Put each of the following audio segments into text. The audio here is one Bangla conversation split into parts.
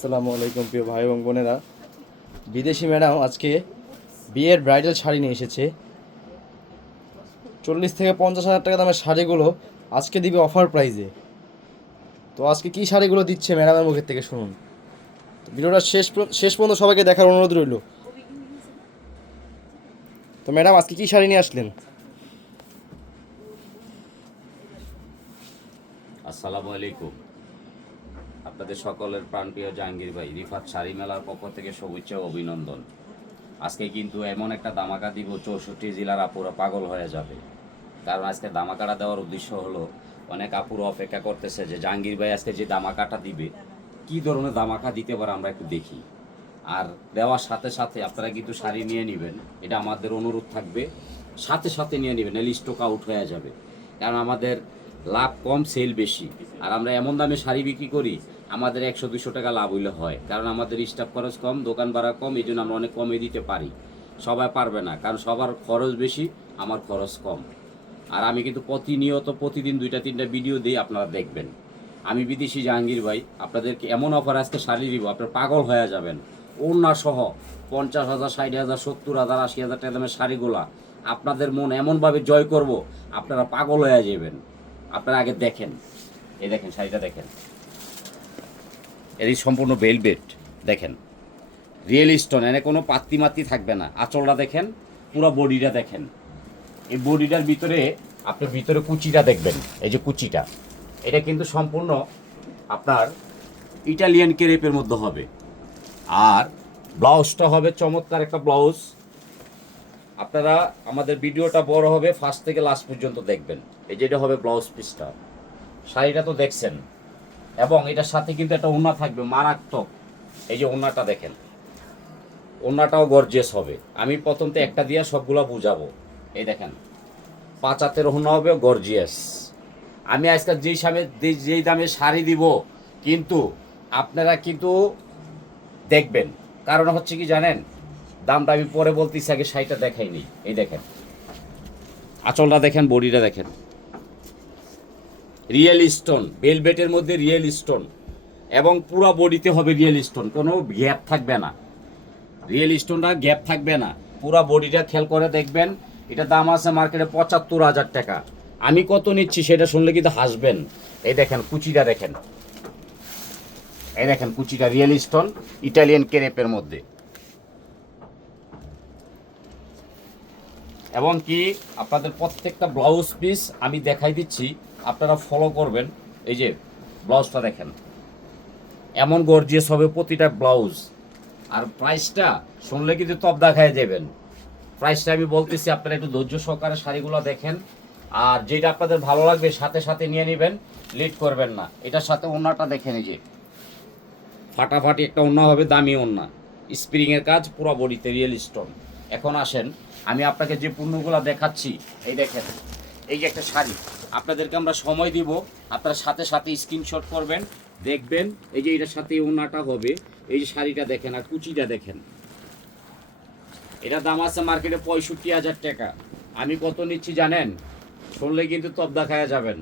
আসসালামু আলাইকুম প্রিয় ভাই এবং বোনেরা। বিদেশি ম্যাডাম আজকে বিয়ের ব্রাইডাল শাড়ি নিয়ে এসেছে। 40 থেকে 50 হাজার টাকা দামের শাড়িগুলো আজকে দিবে অফার প্রাইজে। তো আজকে কি শাড়িগুলো দিচ্ছে ম্যাডামের মুখের থেকে শুনুন। তো ভিডিওটা শেষ পর্যন্ত সবাইকে দেখার অনুরোধ রইল। তো ম্যাডাম আজকে কি শাড়ি নিয়ে আসলেন? আসসালামু আলাইকুম। আপনাদের সকলের প্রাণপ্রিয় জাহাঙ্গীর ভাই রিফাত শাড়ি মেলার পক্ষ থেকে শুভেচ্ছা ও অভিনন্দন। আজকে কিন্তু এমন একটা দামাকা দিব 64 জেলার আপুরা পাগল হয়ে যাবে। কারণ আজকে দামাকাটা দেওয়ার উদ্দেশ্য হলো অনেক আপুরা অপেক্ষা করতেছে যে জাহাঙ্গীর ভাই আজকে যে দামাকাটা দিবে কী ধরনের দামাকা দিতে পারে আমরা একটু দেখি। আর দেওয়ার সাথে সাথে আপনারা কিন্তু শাড়ি নিয়ে নেবেন, এটা আমাদের অনুরোধ থাকবে। সাথে সাথে নিয়ে নেবেন, নাহলে স্টক আউট হয়ে যাবে। কারণ আমাদের লাভ কম, সেল বেশি। আর আমরা এমন দামে শাড়ি বিক্রি করি, আমাদের 100-200 টাকা লাভ হইলে হয়। কারণ আমাদের স্টাফ খরচ কম, দোকান ভাড়া কম, এই জন্য আমরা অনেক কমে দিতে পারি। সবাই পারবে না, কারণ সবার খরচ বেশি, আমার খরচ কম। আর আমি কিন্তু প্রতিনিয়ত প্রতিদিন 2-3টা ভিডিও দিই, আপনারা দেখবেন। আমি বিদেশি জাহাঙ্গীর ভাই, আপনাদেরকে এমন অফার আজকে শাড়ি দিব, আপনারা পাগল হয়ে যাবেন। ওড়না সহ 50,000, 60,000, 70,000, 80,000 টাকা দামের শাড়িগুলা আপনাদের মন এমনভাবে জয় করব, আপনারা পাগল হয়ে যাবেন। আপনারা আগে দেখেন, এই দেখেন শাড়িটা দেখেন, এরই সম্পূর্ণ ভেলভেট দেখেন, রিয়েল স্টোন, এনে কোনো পাত্তি মাত্তি থাকবে না। আঁচলটা দেখেন, পুরো বডিটা দেখেন। এই বডিটার ভিতরে আপনি ভিতরে কুচিটা দেখবেন, এই যে কুচিটা, এটা কিন্তু সম্পূর্ণ আপনার ইটালিয়ান ক্রেপের মধ্যে হবে। আর ব্লাউজটা হবে চমৎকার একটা ব্লাউজ। আপনারা আমাদের ভিডিওটা বড় হবে, ফার্স্ট থেকে লাস্ট পর্যন্ত দেখবেন। এই যেটা হবে ব্লাউজ পিসটা। শাড়িটা তো দেখছেন, এবং এটার সাথে কিন্তু একটা ওড়না থাকবে মারাত্মক। এই যে ওড়নাটা দেখেন, ওড়নাটাও গর্জিয়াস হবে। আমি প্রথমতে একটা দিয়ে সবগুলো বুঝাবো। এই দেখেন, 5 হাতের ওড়না হবে গর্জিয়াস। আমি আজকাল যেই দামে শাড়ি দিব, কিন্তু আপনারা কিন্তু দেখবেন। কারণ হচ্ছে কি জানেন, দামটা আমি পরে বলতেছি, আগে শাড়িটা দেখাইনি। এই দেখেন, আঁচলটা দেখেন, বডিটা দেখেন, রিয়েল স্টোন, ভেলভেটের মধ্যে রিয়েল স্টোন, এবং পুরো বডিতে হবে রিয়েল স্টোন, কোনো গ্যাপ থাকবে না। রিয়েল স্টোনটা গ্যাপ থাকবে না, পুরো বডিটা খেয়াল করে দেখবেন। এটা দাম আছে মার্কেটে 75,000 টাকা। আমি কত নিচ্ছি সেটা শুনলে কিন্তু হাসবেন। এই দেখেন কুচিটা দেখেন, এই দেখেন কুচিটা, রিয়েল স্টোন, ইটালিয়ান ক্রেপের মধ্যে। এবং কি আপনাদের প্রত্যেকটা ব্লাউজ পিস আমি দেখাই দিচ্ছি, আপনারা ফলো করবেন। এই যে ব্লাউজটা দেখেন, এমন গর্জিয়াস হবে প্রতিটা ব্লাউজ। আর প্রাইসটা শুনলে কিন্তু তপ দেখায় যাবেন। প্রাইসটা আমি বলতেছি, আপনারা একটু ধৈর্য সহকারে শাড়িগুলো দেখেন। আর যেটা আপনাদের ভালো লাগবে সাথে সাথে নিয়ে নেবেন, লেট করবেন না। এটার সাথে ওড়নাটা দেখেন, এই যে ফাটাফাটি একটা ওড়না হবে, দামি ওড়না, স্প্রিংয়ের কাজ, পুরো বডিতে রিয়েল স্টোন। এখন আসেন, আমি আপনাকে যে পণ্যগুলো দেখাচ্ছি, এই দেখেন, এই যে একটা শাড়ি, আপনাদেরকে আমরা সময় দিব, আপনারা সাথে সাথে স্ক্রিনশট করবেন, দেখবেন। এই যে এটার সাথে ওড়নাটা হবে, এই যে শাড়িটা দেখেন, আর কুচিটা দেখেন। এটা দাম আছে মার্কেটে 65,000 টাকা। আমি কত নিচ্ছি জানেন? শুনলে কিন্তু তপ দেখায়া যাবেন।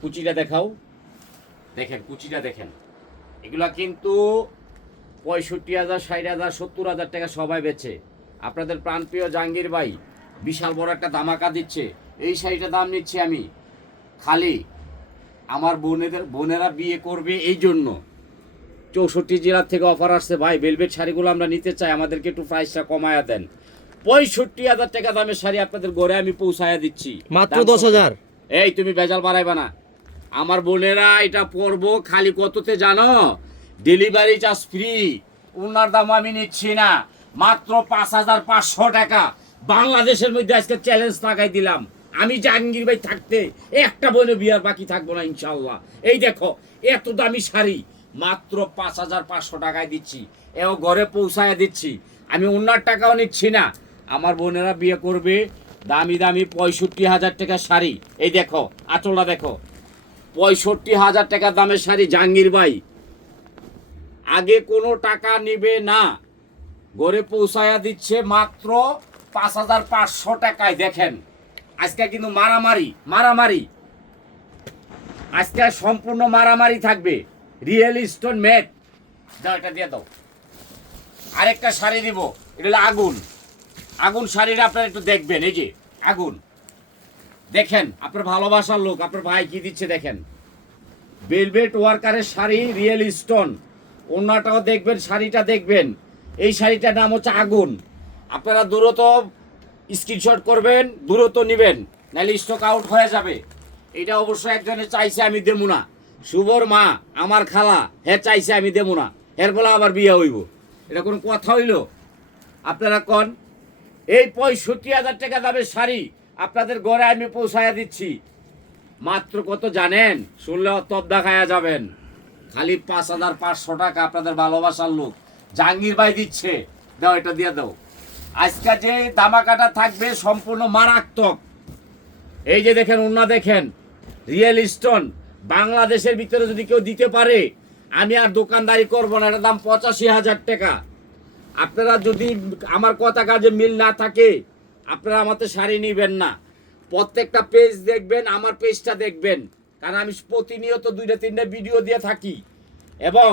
কুচিটা দেখাও, দেখেন কুচিটা দেখেন। এগুলা কিন্তু 65,000, 60,000, 70,000 টাকা সবাই বেচে। আপনাদের প্রাণপ্রিয় জাহাঙ্গীর ভাই বিশাল বড় একটা ধামাকা দিচ্ছে। এই শাড়িটার দাম নিচ্ছি আমি, খালি আমার বোনেরা বিয়ে করবে এই জন্য 64 জেলার থেকে অফার আসছে। ভাই ভেলভেট শাড়িগুলো আমরা নিতে চাই, আমাদেরকে একটু প্রাইসটা কমায়া দেন। 65,000 টাকা দামের শাড়ি আপনাদের ঘরে আমি পৌঁছায়া দিচ্ছি, মাত্র 10,000। এই তুমি ভেজাল বাড়াইবা না। আমার বোনেরা এটা পরবো খালি কততে জানো? Delivery charge free. ওনার দাম আমি নিচ্ছি না, মাত্র 5,500 টাকা। বাংলাদেশের মধ্যে আজকে চ্যালেঞ্জ লাগাই দিলাম, আমি জাহাঙ্গীর ভাই থাকতে একটা বোনে বিয়ার বাকি থাকবো না ইনশাল্লাহ। এই দেখো, এত দামি শাড়ি মাত্র 5,500 টাকায় দিচ্ছি, এও ঘরে পৌঁছায় দিচ্ছি। আমি ওনার টাকাও নিচ্ছি না। আমার বোনেরা বিয়ে করবে, দামি দামি 65,000 টাকার শাড়ি। এই দেখো আঁচলটা দেখো, 65,000 টাকা দামের শাড়ি জাহাঙ্গীর ভাই আগে কোনো টাকা নিবে না, ঘরে পৌঁছায়া দিচ্ছে মাত্র 5,500 টাকায়। দেখেন আজকে কিন্তু মারামারি, আজকে সম্পূর্ণ মারামারি থাকবে। Real stone mat. দাও এটা দিয়ে দাও। আরেকটা শাড়ি দিব, এটা হলো আগুন। আগুন শাড়িটা আপনারা একটু দেখবেন। এই যে আগুন, দেখেন আপনার ভালোবাসার লোক, আপনার ভাই কি দিচ্ছে দেখেন। ভেলভেট ওয়ার্কারের শাড়ি, রিয়েল স্টোন। ওড়নাটাও দেখবেন, শাড়িটা দেখবেন। এই শাড়িটার নাম হচ্ছে আগুন। আপনারা দ্রুত স্ক্রিনশট করবেন, দ্রুত নেবেন, নাহলে স্টক আউট হয়ে যাবে। এটা অবশ্য একজনে চাইছে, আমি দেবো না। শুভর মা, আমার খালা, হ্যাঁ চাইছে, আমি দেবো না। এর বলে আবার বিয়ে হইব, এটা কোনো কথা হইল? আপনারা কন, এই 65,000 টাকা দামের শাড়ি আপনাদের ঘরে আমি পৌঁছায়া দিচ্ছি মাত্র কত জানেন? শুনলে তবদা খায়া যাবেন। খালি 5,500 টাকা। আপনাদের ভালোবাসার লোক জাহাঙ্গীর ভাই দিচ্ছে। দাও এটা দিয়ে দাও। আজকে যে দামাকাটা থাকবে সম্পূর্ণ মারাত্মক। এই যে দেখেন, ওনা দেখেন, রিয়েল স্টোন। বাংলাদেশের ভিতরে যদি কেউ দিতে পারে, আমি আর দোকানদারি করব না। এটার দাম 85,000 টাকা। আপনারা যদি আমার কথা কাজে মিল না থাকে, আপনারা আমাদের শাড়ি নিবেন না। প্রত্যেকটা পেজ দেখবেন, আমার পেজটা দেখবেন, কারণ আমি প্রতিনিয়ত 2-3টা ভিডিও দিয়ে থাকি এবং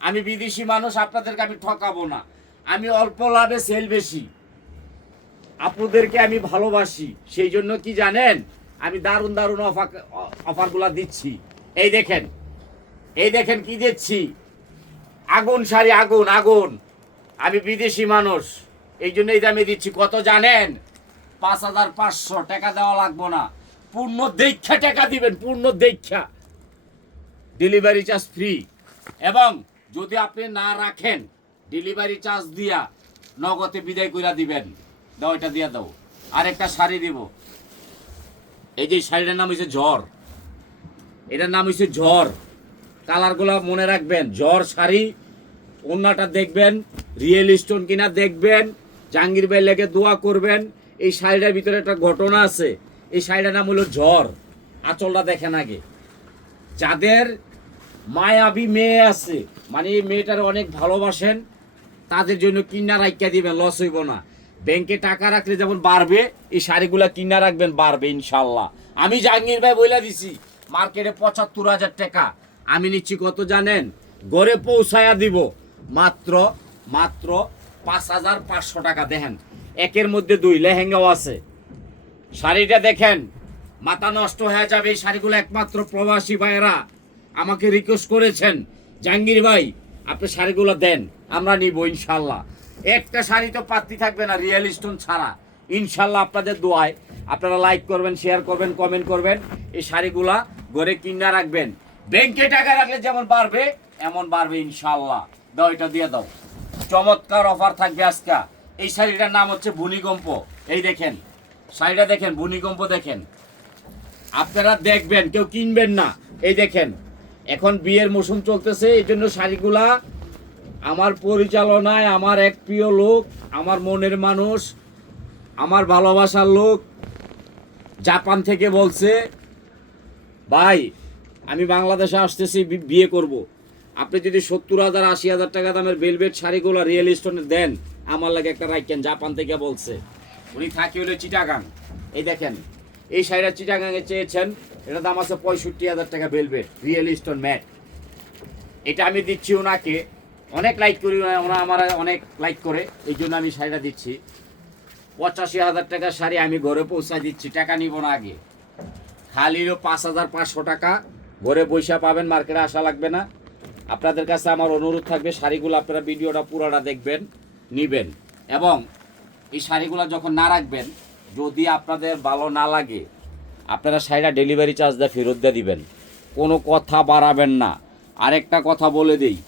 আমি বিদেশি মানুষ, আপনাদেরকে আমি ঠকাবো না। আমি অল্প লাভে সেল বেশি, আপনাদেরকে আমি ভালোবাসি। সেই জন্য কি জানেন, আমি দারুণ দারুণ অফারগুলো দিচ্ছি। এই দেখেন, এই দেখেন কি দিচ্ছি, আগুন শাড়ি, আগুন আগুন। আমি বিদেশি মানুষ, এই জন্য এই দামে দিচ্ছি। কত জানেন? 5,500 টাকা দেওয়া লাগবো না। পূর্ণ দীক্ষা টাকা দিবেন, পূর্ণ দীক্ষা। Delivery charge free. এবং যদি আপনি না রাখেন, ডেলিভারি চার্জ দিয়া নগদে বিদায় করে দিবেন। দাও এটা দিয়া দাও। আরেকটা শাড়ি দিব। এই যে শাড়িটার নাম হচ্ছে ঝড়। এটার নাম হচ্ছে ঝড়। কালারগুলো মনে রাখবেন। ঝড় শাড়ি। ওড়নাটা দেখবেন, রিয়েল স্টোন কিনা দেখবেন। জাহাঙ্গীর ভাই লেগে দোয়া করবেন। এই শাড়িটার ভিতরে একটা ঘটনা আছে। এই শাড়িটার নাম হলো ঝড়। আঁচলটা দেখেন আগে। যাদের মায়াবী মেয়ে আছে, মানে এই মেয়েটার অনেক ভালোবাসেন, তাদের জন্য কিনা রাখা দিবেন, লস হইব না। ব্যাংকে টাকা রাখলে যেমন বাড়বে, এই শাড়িগুলা কিনা রাখবেন, বাড়বে ইনশাল্লাহ। আমি জাহাঙ্গীর ভাই বইলা দিছি, মার্কেটে 75,000 টাকা। আমি নিচ্ছি কত জানেন? ঘরে পৌঁছায়া দিব মাত্র মাত্র 5,500 টাকা। দেখেন, একের মধ্যে 2 লেহেঙ্গাও আছে। শাড়িটা দেখেন, মাথা নষ্ট হয়ে যাবে। এই শাড়িগুলো একমাত্র প্রবাসী ভাইয়েরা আমাকে রিকোয়েস্ট করেছেন, জাহাঙ্গীর ভাই আপনি শাড়িগুলো দেন, আমরা নিব ইনশাল্লাহ। একটা শাড়ি তো পাত্তি থাকবে না রিয়েল স্টোন ছাড়া ইনশাল্লাহ। আপনাদের দোয়ায় আপনারা লাইক করবেন, শেয়ার করবেন, কমেন্ট করবেন। এই শাড়িগুলা ঘরে কিনা রাখবেন। ব্যাংকে টাকা রাখলে যেমন বাড়বে, এমন বাড়বে ইনশাল্লাহ। দাও এটা দিয়ে দাও। চমৎকার অফার থাকবে আজকে। এই শাড়িটার নাম হচ্ছে ভূমিকম্প। এই দেখেন শাড়িটা, দেখেন ভূমিকম্প দেখেন। আপনারা দেখবেন, কেউ কিনবেন না। এই দেখেন, এখন বিয়ের মৌসুম চলতেছে, এই জন্য শাড়িগুলা আমার পরিচালনায় আমার এক প্রিয় লোক, আমার মনের মানুষ, আমার ভালোবাসার লোক জাপান থেকে বলছে, ভাই আমি বাংলাদেশে আসতেছি, বিয়ে করব। আপনি যদি 70,000 80,000 টাকা দামের ভেলভেট শাড়িগুলো রিয়েল স্টোনে দেন, আমার লাগে একটা রাখেন। জাপান থেকে বলছে, উনি থাকি হলো চিটাগাং। এই দেখেন, এই শাড়িটা চিটাগাংয়ে চেয়েছেন। এটার দাম আছে 65,000 টাকা ভেলভেট রিয়েল স্টোন ম্যাট। এটা আমি দিচ্ছি ওনাকে। অনেক লাইক করি, ওনা আমার অনেক লাইক করে, এই জন্য আমি শাড়িটা দিচ্ছি। 85,000 টাকার শাড়ি আমি ঘরে পৌঁছায় দিচ্ছি, টাকা নিব না আগে। খালিও 5,500 টাকা ঘরে পয়সা পাবেন, মার্কেটে আসা লাগবে না। আপনাদের কাছে আমার অনুরোধ থাকবে, শাড়িগুলো আপনারা ভিডিওটা পুরোটা দেখবেন, নিবেন। এবং এই শাড়িগুলো যখন না রাখবেন, যদি আপনাদের ভালো না লাগে, আপনারা শাড়িটা ডেলিভারি চার্জ দিয়ে ফেরত দিয়ে দিবেন। কোনো কথা বাড়াবেন না। আরেকটা কথা বলে দিই,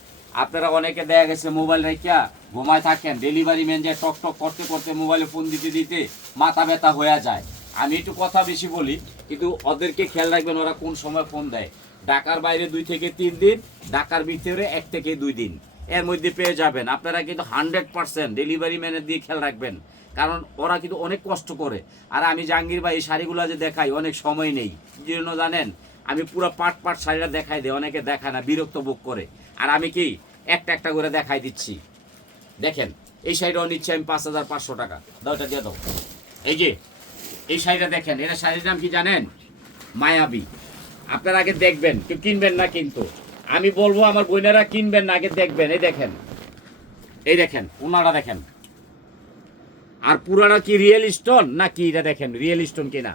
আপনারা অনেকে দেখা গেছে মোবাইল রেখা ঘুমায় থাকেন, ডেলিভারি ম্যান যায় টক টক করতে করতে মোবাইলে ফোন দিতে দিতে মাথা ব্যথা হয়ে যায়। আমি একটু কথা বেশি বলি, কিন্তু ওদেরকে খেয়াল রাখবেন ওরা কোন সময় ফোন দেয়। ঢাকার বাইরে 2 থেকে 3 দিন, ঢাকার ভিতরে 1 থেকে 2 দিন, এর মধ্যে পেয়ে যাবেন। আপনারা কিন্তু 100% ডেলিভারি ম্যানের দিয়ে খেয়াল রাখবেন, কারণ ওরা কিন্তু অনেক কষ্ট করে। আর আমি জাহাঙ্গীর ভাই এই শাড়িগুলো যে দেখাই, অনেক সময় নেই। কি জন্য জানেন? আমি পুরো পাট পাট শাড়িটা দেখাই দিই, অনেকে দেখায় না, বিরক্ত বোধ করে। আর আমি কি একটা একটা করে দেখাই দিচ্ছি। দেখেন, এই শাড়িটাও নিচ্ছি আমি 5,500 টাকা। দাও এটা দিয়ে দাও। এই যে এই শাড়িটা দেখেন, এটা শাড়ির নাম কি জানেন? মায়াবী। আপনারা আগে দেখবেন, কেউ কিনবেন না কিন্তু। আমি বলবো আমার বোনেরা কিনবেন না, আগে দেখবেন। এই দেখেন ওনারা দেখেন। আর পুরানো কি রিয়েল স্টোন না কি এটা দেখেন, রিয়েল স্টোন কিনা।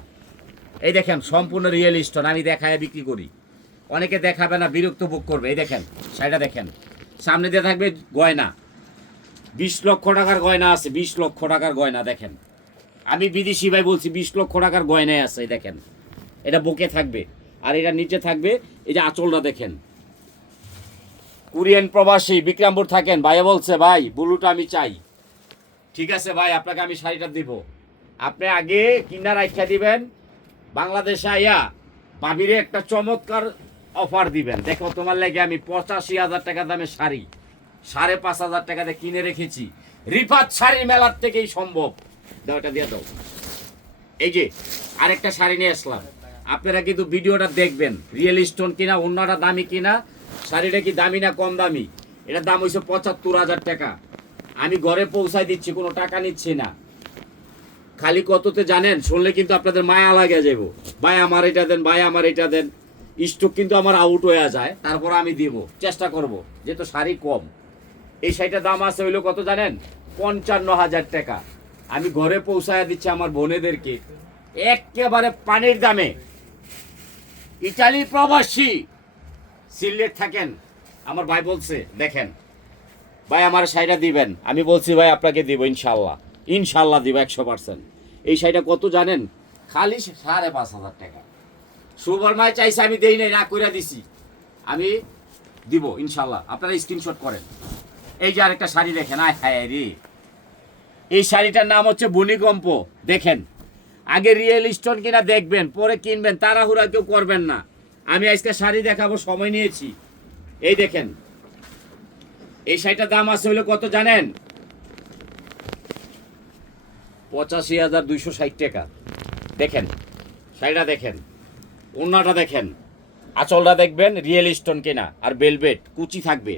এই দেখেন সম্পূর্ণ রিয়েল স্টোন, আমি দেখায় বিক্রি করি। অনেকে দেখাবে না, বিরক্ত ভোগ করবে। এই দেখেন শাড়িটা দেখেন, সামনে দিয়ে থাকবে গয়না। 20 লক্ষ টাকার গয়না আছে, 20 লক্ষ টাকার গয়না দেখেন। আমি বিদেশি ভাই বলছি, 20 লক্ষ টাকার গয়নায় আছে। এই দেখেন এটা বুকে থাকবে, আর এটা নিচে থাকবে। এই যে আঁচলটা দেখেন। কোরিয়ান প্রবাসী বিক্রমপুর থাকেন, ভাইয়া বলছে ভাই ব্লুটা আমি চাই। ঠিক আছে ভাই, আপনাকে আমি শাড়িটা দিব। আপনি আগে কিনা রাখা দিবেন, বাংলাদেশে আইয়া ভাবিরে একটা চমৎকার অফার দিবেন। দেখো তোমার লাগে আমি 85,000 টাকা দামে শাড়ি 5,500 টাকাতে কিনে রেখেছি। রিফাত শাড়ির মেলার থেকেই সম্ভব। দাও এটা দিয়ে দাও। এই যে আরেকটা শাড়ি নিয়ে আসলাম, আপনারা কিন্তু ভিডিওটা দেখবেন। রিয়েল স্টোন কিনা, অন্যটা দামি কিনা, শাড়িটা কি দামি না কম দামি। এটার দাম হয়েছে 75,000 টাকা। আমি ঘরে পৌঁছায় দিচ্ছি, কোনো টাকা নিচ্ছি না। খালি কততে জানেন, শুনলে কিন্তু আপনাদের মায়া লাগে যাব। ভাই আমার এটা দেন, ভাই আমার এটা দেন। স্টক কিন্তু আমার আউট হয়ে যায়, তারপর আমি দিব, চেষ্টা করব, যেহেতু শাড়ি কম। এই শাড়িটার দাম আছে হইলো কত জানেন, 55,000 টাকা। আমি ঘরে পৌঁছায় দিচ্ছি আমার বোনেদেরকে একেবারে পানির দামে। ইটালি প্রবাসী সিলেট থাকেন আমার ভাই বলছে দেখেন ভাই আমার শাড়িটা দিবেন। আমি বলছি ভাই আপনাকে দিব ইনশাল্লাহ, ইনশাল্লাহ দিব 100%। এই শাড়িটা কত জানেন, খালি 5,500 টাকা। সুবল মাই চাইছে, আমি দেই নাই, না কইরা দিছি। আমি দিব ইনশাল্লাহ, আপনারা স্ক্রিনশট করেন। এই যে আরেকটা শাড়ি দেখেন, আয় হায় রে। এই শাড়িটার নাম হচ্ছে ভূমিকম্প। দেখেন আগে রিয়েল স্টোন কিনা দেখবেন, পরে কিনবেন, তাড়াহুড়া কেউ করবেন না। আমি আজকে শাড়ি দেখাবো, সময় নিয়েছি। এই দেখেন এই শাড়িটার দাম আছে হইলো কত জানেন, 85,260 টাকা। দেখেন শাড়িটা দেখেন, ওড়নাটা দেখেন, আঁচলটা দেখবেন, রিয়েল স্টোন কিনা, আর বেলভেট কুচি থাকবে।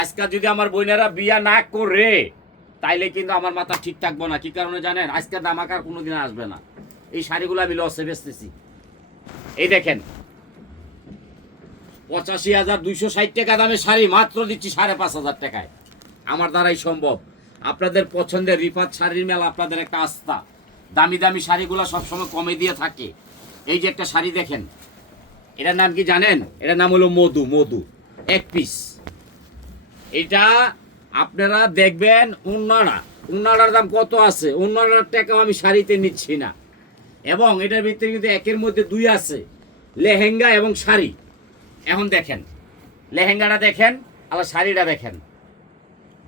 আজকাল যদি আমার বোনেরা বিয়া না করে, তাইলে কিন্তু আমার মাথা ঠিক থাকবো না। কি কারণে জানেন, আজকে দামাকার কোনোদিন আসবে না। এই শাড়িগুলো আমি লসে বেচতেছি। এই দেখেন 85,260 টাকা দামে শাড়ি মাত্র দিচ্ছি 5,500 টাকায়। আমার দ্বারাই সম্ভব। আপনাদের পছন্দের রিফাত শাড়ির মেলা আপনাদের একটা আস্থা। দামি দামি শাড়িগুলো সবসময় কমে দিয়ে থাকে। এই যে একটা শাড়ি দেখেন, এটার নাম কি জানেন, এটার নাম হলো মধু। মধু 1 পিস। এটা আপনারা দেখবেন। উন্নাড়ার দাম কত আছে, উন্নাড়ার টাকাও আমি শাড়িতে নিচ্ছি না। এবং এটার ভিতরে কিন্তু একের মধ্যে 2 আছে, লেহেঙ্গা এবং শাড়ি। এখন দেখেন লেহেঙ্গাটা দেখেন, আর শাড়িটা দেখেন।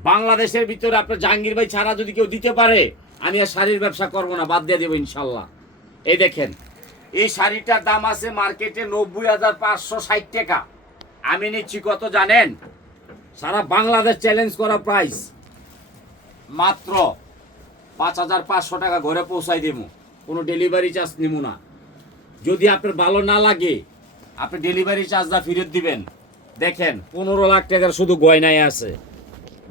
বাংলাদেশের ভিতরে আপনার জাহাঙ্গীর ভাই ছাড়া যদি কেউ দিতে পারে, আমি আর শাড়ির ব্যবসা করবো না, বাদ দিয়ে দেবো ইনশাল্লাহ। এই দেখেন এই শাড়িটার দাম আছে মার্কেটে 90,560 টাকা। আমি নিচ্ছি কত জানেন, সারা বাংলাদেশ চ্যালেঞ্জ করা প্রাইস মাত্র 5,500 টাকা। ঘরে পৌঁছাই দেবো, কোনো ডেলিভারি চার্জ নেব না। যদি আপনার ভালো না লাগে, আপনি ডেলিভারি চার্জটা ফেরত দিবেন। দেখেন 15 লাখ টাকার শুধু গয়নায় আছে।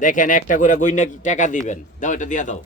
দেখেন একটা করে গয়না টাকা দিবেন। দাও এটা দিয়ে দাও।